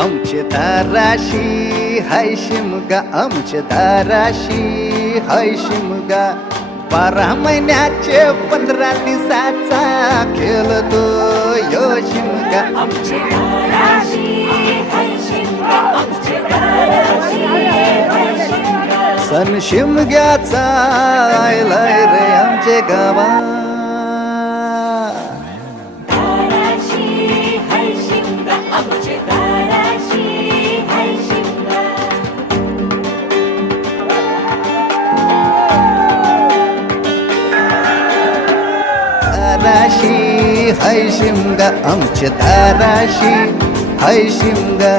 आमचे दाराशी हाय शिमगा, आमचे दाराशी हाय शिमगा, 12 महिन्याचे 15 दिवसाचा खेळतो यो शिमगा. आमचे दाराशी हाय शिमगा, आमचे दाराशी हाय शिमगा. सण शिमग्याचा आयलाय रे आमचे गावा. दाराशी हाय शिमगा, आमचे दाराशी हाय शिमगा. दाराशी हाय शिमगा, आमचे दाराशी हाय शिमगा.